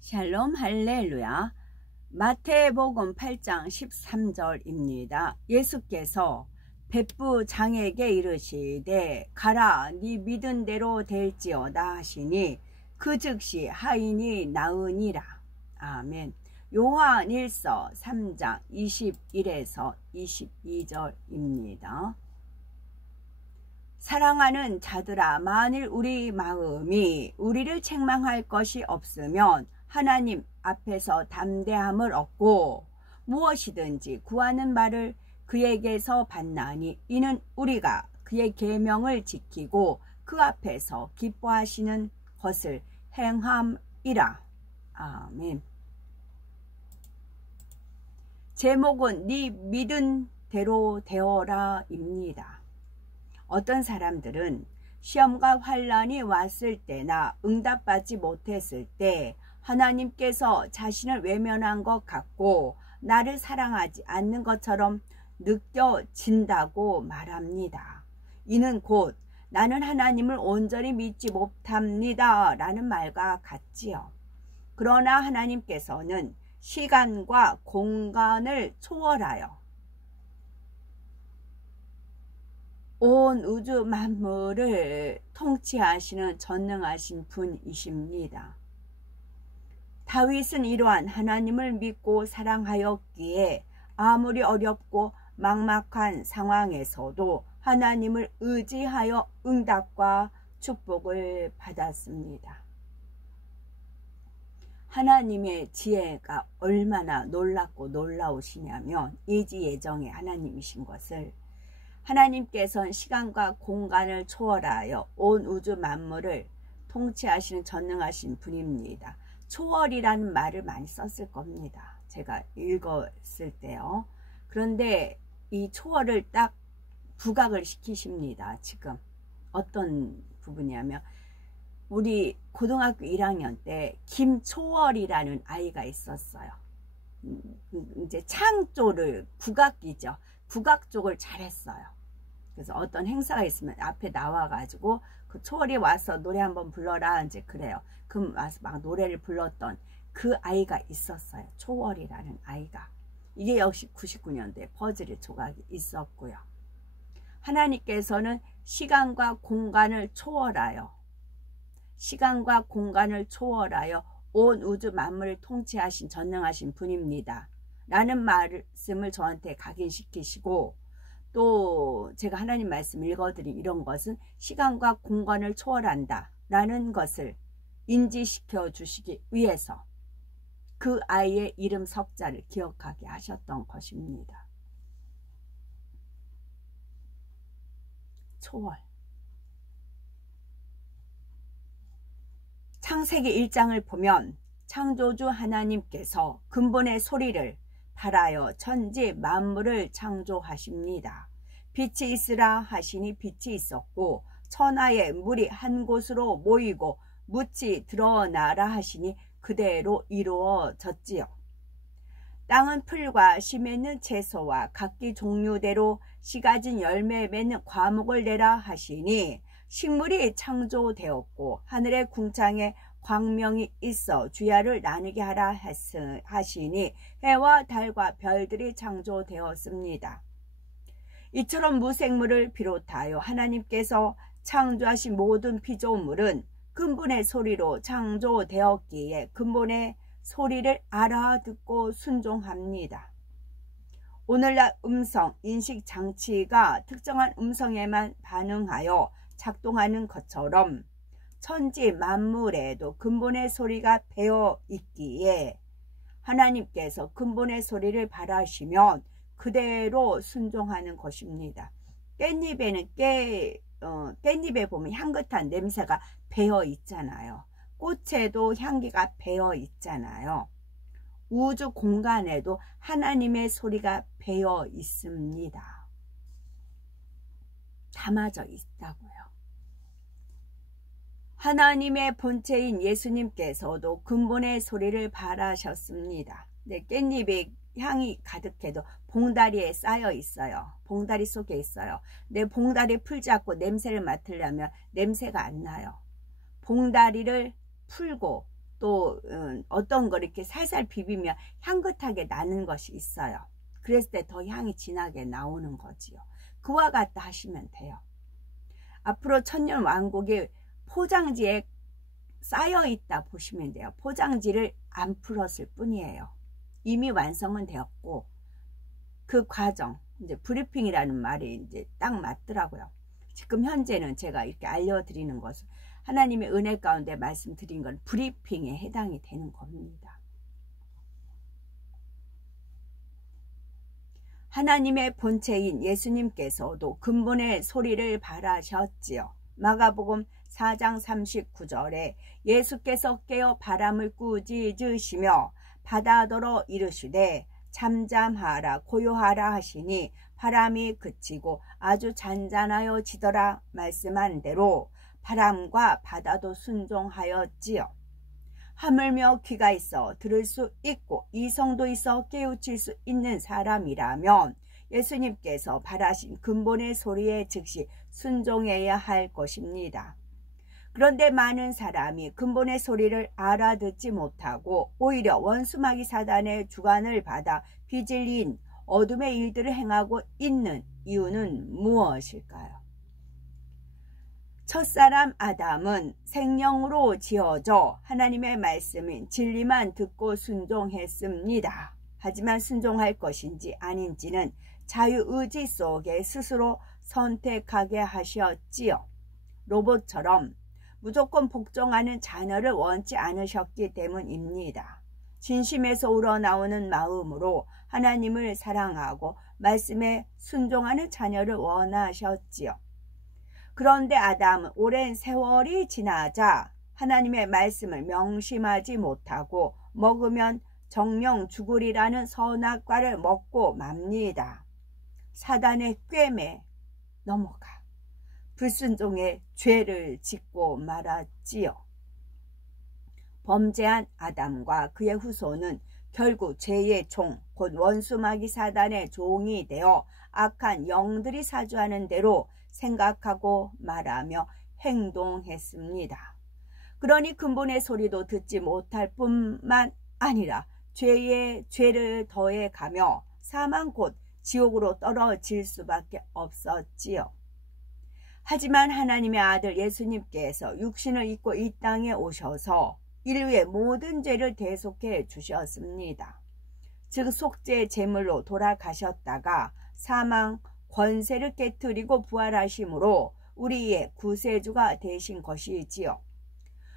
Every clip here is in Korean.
샬롬 할렐루야. 마태복음 8장 13절입니다. 예수께서 백부장에게 이르시되 가라 네 믿은 대로 될지어다 하시니 그 즉시 하인이 나으니라. 아멘. 요한일서 3장 21에서 22절입니다. 사랑하는 자들아, 만일 우리 마음이 우리를 책망할 것이 없으면 하나님 앞에서 담대함을 얻고 무엇이든지 구하는 바를 그에게서 받나니 이는 우리가 그의 계명을 지키고 그 앞에서 기뻐하시는 것을 행함이라. 아멘. 제목은 네 믿은 대로 되어라 입니다. 어떤 사람들은 시험과 환난이 왔을 때나 응답받지 못했을 때 하나님께서 자신을 외면한 것 같고 나를 사랑하지 않는 것처럼 느껴진다고 말합니다. 이는 곧 나는 하나님을 온전히 믿지 못합니다 라는 말과 같지요. 그러나 하나님께서는 시간과 공간을 초월하여 온 우주 만물을 통치하시는 전능하신 분이십니다. 다윗은 이러한 하나님을 믿고 사랑하였기에 아무리 어렵고 막막한 상황에서도 하나님을 의지하여 응답과 축복을 받았습니다. 하나님의 지혜가 얼마나 놀랍고 놀라우시냐면 이지예정의 하나님이신 것을 하나님께서는 시간과 공간을 초월하여 온 우주 만물을 통치하시는 전능하신 분입니다. 초월이라는 말을 많이 썼을 겁니다. 제가 읽었을 때요. 그런데 이 초월을 딱 부각을 시키십니다. 지금 어떤 부분이냐면 우리 고등학교 1학년 때 김초월이라는 아이가 있었어요. 이제 창조를 국악이죠. 국악 쪽을 잘했어요. 그래서 어떤 행사가 있으면 앞에 나와가지고 그 초월이 와서 노래 한번 불러라 이제 그래요. 그럼 와서 막 노래를 불렀던 그 아이가 있었어요. 초월이라는 아이가. 이게 역시 99년도에 퍼즐의 조각이 있었고요. 하나님께서는 시간과 공간을 초월하여 온 우주 만물을 통치하신 전능하신 분입니다. 라는 말씀을 저한테 각인시키시고 또 제가 하나님 말씀 읽어드린 이런 것은 시간과 공간을 초월한다 라는 것을 인지시켜 주시기 위해서 그 아이의 이름 석자를 기억하게 하셨던 것입니다. 초월. 창세기 1장을 보면 창조주 하나님께서 근본의 소리를 발하여 천지 만물을 창조하십니다. 빛이 있으라 하시니 빛이 있었고 천하의 물이 한 곳으로 모이고 묻이 드러나라 하시니 그대로 이루어졌지요. 땅은 풀과 씨 맺는 채소와 각기 종류대로 씨 가진 열매 맺는 과목을 내라 하시니 식물이 창조되었고 하늘의 궁창에 광명이 있어 주야를 나누게 하라 하시니 해와 달과 별들이 창조되었습니다. 이처럼 무생물을 비롯하여 하나님께서 창조하신 모든 피조물은 근본의 소리로 창조되었기에 근본의 소리를 알아듣고 순종합니다. 오늘날 음성 인식 장치가 특정한 음성에만 반응하여 작동하는 것처럼 천지 만물에도 근본의 소리가 배어 있기에 하나님께서 근본의 소리를 바라시면 그대로 순종하는 것입니다. 깻잎에는 깻잎에 보면 향긋한 냄새가 배어 있잖아요. 꽃에도 향기가 배어 있잖아요. 우주 공간에도 하나님의 소리가 배어 있습니다. 담아져 있다고요. 하나님의 본체인 예수님께서도 근본의 소리를 바라셨습니다. 네, 깻잎이 향이 가득해도 봉다리에 쌓여 있어요. 봉다리 속에 있어요. 내 봉다리 풀 잡고 냄새를 맡으려면 냄새가 안 나요. 봉다리를 풀고 또 어떤 걸 이렇게 살살 비비면 향긋하게 나는 것이 있어요. 그랬을 때 더 향이 진하게 나오는 거지요. 그와 같다 하시면 돼요. 앞으로 천년왕국이 포장지에 쌓여있다 보시면 돼요. 포장지를 안 풀었을 뿐이에요. 이미 완성은 되었고, 그 과정, 이제 브리핑이라는 말이 이제 딱 맞더라고요. 지금 현재는 제가 이렇게 알려드리는 것은 하나님의 은혜 가운데 말씀드린 건 브리핑에 해당이 되는 겁니다. 하나님의 본체인 예수님께서도 근본의 소리를 발하셨지요. 마가복음 4장 39절에 예수께서 깨어 바람을 꾸짖으시며 바다더러 이르시되 잠잠하라 고요하라 하시니 바람이 그치고 아주 잔잔하여 지더라 말씀한 대로 바람과 바다도 순종하였지요. 하물며 귀가 있어 들을 수 있고 이성도 있어 깨우칠 수 있는 사람이라면 예수님께서 바라신 근본의 소리에 즉시 순종해야 할 것입니다. 그런데 많은 사람이 근본의 소리를 알아듣지 못하고 오히려 원수마귀 사단의 주관을 받아 비질린 어둠의 일들을 행하고 있는 이유는 무엇일까요? 첫사람 아담은 생명으로 지어져 하나님의 말씀인 진리만 듣고 순종했습니다. 하지만 순종할 것인지 아닌지는 자유의지 속에 스스로 선택하게 하셨지요. 로봇처럼 무조건 복종하는 자녀를 원치 않으셨기 때문입니다. 진심에서 우러나오는 마음으로 하나님을 사랑하고 말씀에 순종하는 자녀를 원하셨지요. 그런데 아담은 오랜 세월이 지나자 하나님의 말씀을 명심하지 못하고 먹으면 정령 죽으리라는 선악과를 먹고 맙니다. 사단의 꾀에 넘어가 불순종의 죄를 짓고 말았지요. 범죄한 아담과 그의 후손은 결국 죄의 종, 곧 원수마귀 사단의 종이 되어 악한 영들이 사주하는 대로 생각하고 말하며 행동했습니다. 그러니 근본의 소리도 듣지 못할 뿐만 아니라 죄에 죄를 더해가며 사망 곧 지옥으로 떨어질 수밖에 없었지요. 하지만 하나님의 아들 예수님께서 육신을 입고 이 땅에 오셔서 인류의 모든 죄를 대속해 주셨습니다. 즉 속죄 제물로 돌아가셨다가 사망 권세를 깨뜨리고 부활하심으로 우리의 구세주가 되신 것이지요.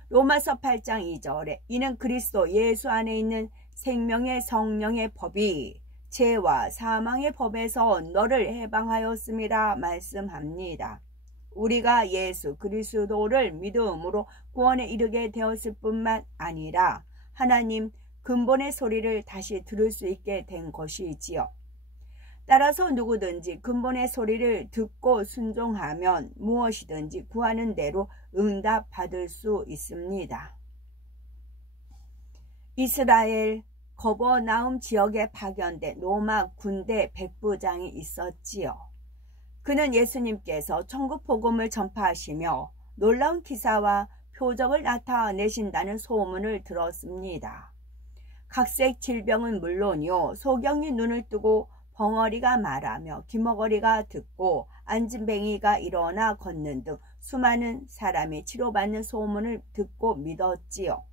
로마서 8장 2절에 이는 그리스도 예수 안에 있는 생명의 성령의 법이 죄와 사망의 법에서 너를 해방하였음이라 말씀합니다. 우리가 예수 그리스도를 믿음으로 구원에 이르게 되었을 뿐만 아니라 하나님 근본의 소리를 다시 들을 수 있게 된 것이지요. 따라서 누구든지 근본의 소리를 듣고 순종하면 무엇이든지 구하는 대로 응답받을 수 있습니다. 이스라엘 거버나움 지역에 파견된 로마 군대 백부장이 있었지요. 그는 예수님께서 천국 복음을 전파하시며 놀라운 기사와 표적을 나타내신다는 소문을 들었습니다. 각색 질병은 물론이요 소경이 눈을 뜨고 벙어리가 말하며 기머거리가 듣고 안진뱅이가 일어나 걷는 등 수많은 사람이 치료받는 소문을 듣고 믿었지요.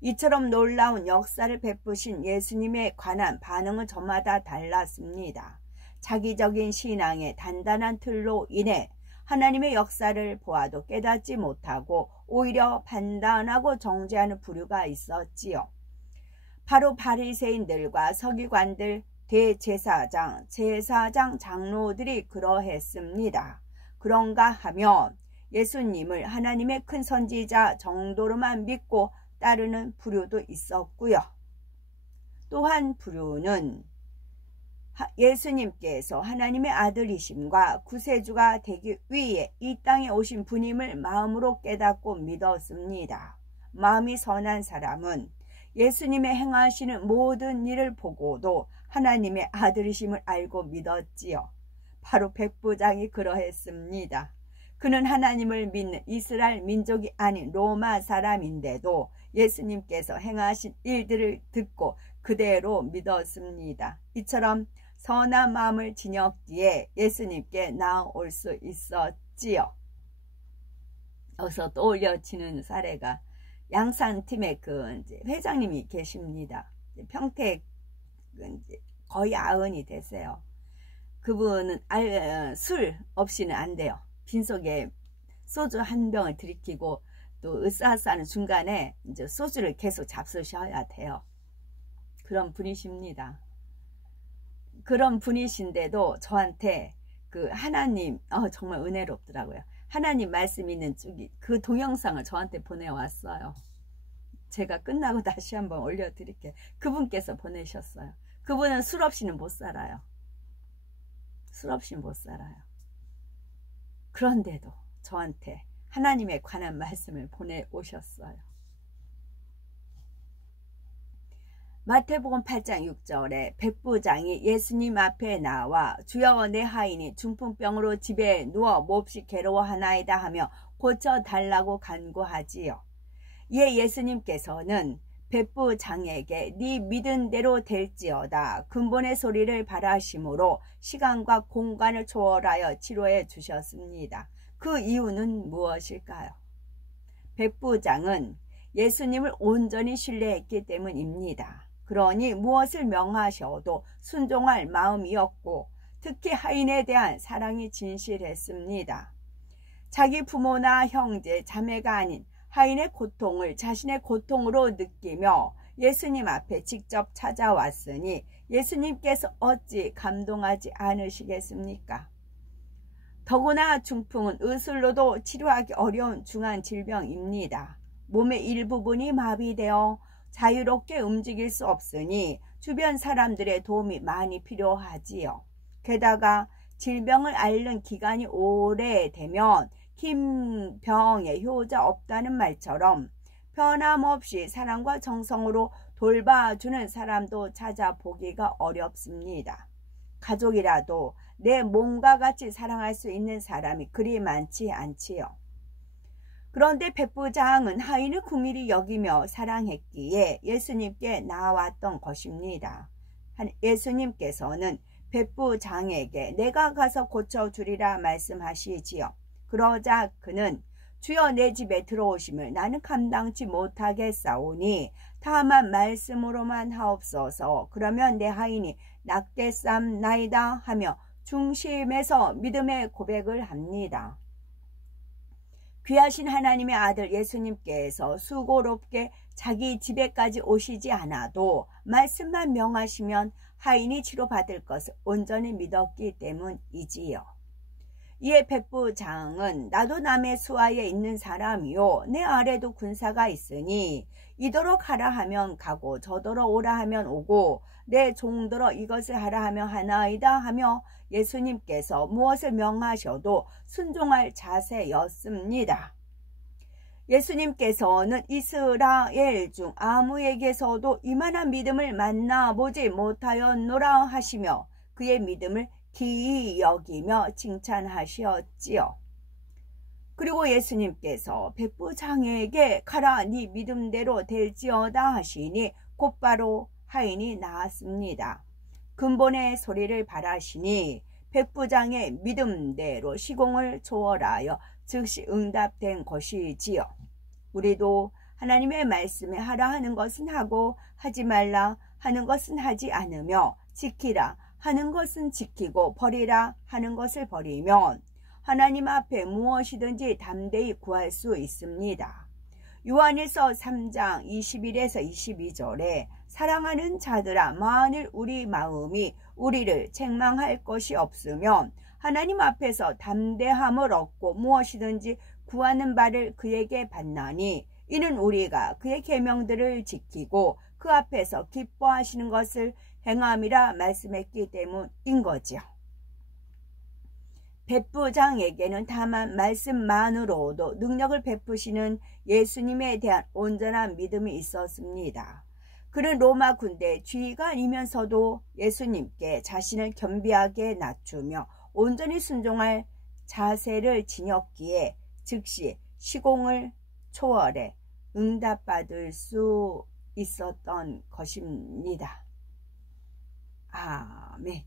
이처럼 놀라운 역사를 베푸신 예수님에 관한 반응은 저마다 달랐습니다. 자기적인 신앙의 단단한 틀로 인해 하나님의 역사를 보아도 깨닫지 못하고 오히려 판단하고 정죄하는 부류가 있었지요. 바로 바리새인들과 서기관들, 대제사장, 제사장 장로들이 그러했습니다. 그런가 하면 예수님을 하나님의 큰 선지자 정도로만 믿고 따르는 부류도 있었고요. 또한 부류는 예수님께서 하나님의 아들이심과 구세주가 되기 위해 이 땅에 오신 분임을 마음으로 깨닫고 믿었습니다. 마음이 선한 사람은 예수님의 행하시는 모든 일을 보고도 하나님의 아들이심을 알고 믿었지요. 바로 백부장이 그러했습니다. 그는 하나님을 믿는 이스라엘 민족이 아닌 로마 사람인데도 예수님께서 행하신 일들을 듣고 그대로 믿었습니다. 이처럼 선한 마음을 지녔기에 예수님께 나아올 수 있었지요. 여기서 또 올려지는 사례가 양산팀의 회장님이 계십니다. 평택 거의 아흔이 되세요. 그분은 술 없이는 안 돼요. 빈속에 소주 한 병을 들이키고 또 으쌰으쌰하는 중간에 이제 소주를 계속 잡수셔야 돼요. 그런 분이십니다. 그런 분이신데도 저한테 하나님 정말 은혜롭더라고요. 하나님 말씀 있는 쪽이 그 동영상을 저한테 보내왔어요. 제가 끝나고 다시 한번 올려드릴게요. 그분께서 보내셨어요. 그분은 술 없이는 못 살아요. 술 없이는 못 살아요. 그런데도 저한테 하나님에 관한 말씀을 보내오셨어요. 마태복음 8장 6절에 백부장이 예수님 앞에 나와 주여 내 하인이 중풍병으로 집에 누워 몹시 괴로워하나이다 하며 고쳐달라고 간구하지요. 이에 예수님께서는 백부장에게 네 믿은 대로 될지어다 근본의 소리를 바라심으로 시간과 공간을 초월하여 치료해 주셨습니다. 그 이유는 무엇일까요? 백부장은 예수님을 온전히 신뢰했기 때문입니다. 그러니 무엇을 명하셔도 순종할 마음이었고 특히 하인에 대한 사랑이 진실했습니다. 자기 부모나 형제, 자매가 아닌 하인의 고통을 자신의 고통으로 느끼며 예수님 앞에 직접 찾아왔으니 예수님께서 어찌 감동하지 않으시겠습니까? 더구나 중풍은 의술로도 치료하기 어려운 중한 질병입니다. 몸의 일부분이 마비되어 자유롭게 움직일 수 없으니 주변 사람들의 도움이 많이 필요하지요. 게다가 질병을 앓는 기간이 오래되면 긴 병에 효자 없다는 말처럼 변함없이 사랑과 정성으로 돌봐주는 사람도 찾아보기가 어렵습니다. 가족이라도 내 몸과 같이 사랑할 수 있는 사람이 그리 많지 않지요. 그런데 백부장은 하인을 긍휼히 여기며 사랑했기에 예수님께 나왔던 것입니다. 예수님께서는 백부장에게 내가 가서 고쳐주리라 말씀하시지요. 그러자 그는 주여 내 집에 들어오심을 나는 감당치 못하겠사오니 다만 말씀으로만 하옵소서. 그러면 내 하인이 낫겠삼나이다 하며 중심에서 믿음의 고백을 합니다. 귀하신 하나님의 아들 예수님께서 수고롭게 자기 집에까지 오시지 않아도 말씀만 명하시면 하인이 치료받을 것을 온전히 믿었기 때문이지요. 이에 백부장은 나도 남의 수하에 있는 사람이요 내 아래도 군사가 있으니 이더러 가라 하면 가고 저더러 오라 하면 오고 내 종더러 이것을 하라 하면 하나이다 하며 예수님께서 무엇을 명하셔도 순종할 자세였습니다. 예수님께서는 이스라엘 중 아무에게서도 이만한 믿음을 만나보지 못하였노라 하시며 그의 믿음을 기이 여기며 칭찬하셨지요. 그리고 예수님께서 백부장에게 가라 네 믿음대로 될지어다 하시니 곧바로 하인이 나았습니다. 근본의 소리를 바라시니 백부장의 믿음대로 시공을 초월하여 즉시 응답된 것이지요. 우리도 하나님의 말씀에 하라 하는 것은 하고 하지 말라 하는 것은 하지 않으며 지키라 하는 것은 지키고 버리라 하는 것을 버리면 하나님 앞에 무엇이든지 담대히 구할 수 있습니다. 요한일서 3장 21에서 22절에 사랑하는 자들아 만일 우리 마음이 우리를 책망할 것이 없으면 하나님 앞에서 담대함을 얻고 무엇이든지 구하는 바를 그에게 받나니 이는 우리가 그의 계명들을 지키고 그 앞에서 기뻐하시는 것을 행함이라 말씀했기 때문인 거지요. 백부장에게는 다만 말씀만으로도 능력을 베푸시는 예수님에 대한 온전한 믿음이 있었습니다. 그는 로마 군대 지휘관이면서도 예수님께 자신을 겸비하게 낮추며 온전히 순종할 자세를 지녔기에 즉시 시공을 초월해 응답받을 수 있었던 것입니다. 아멘.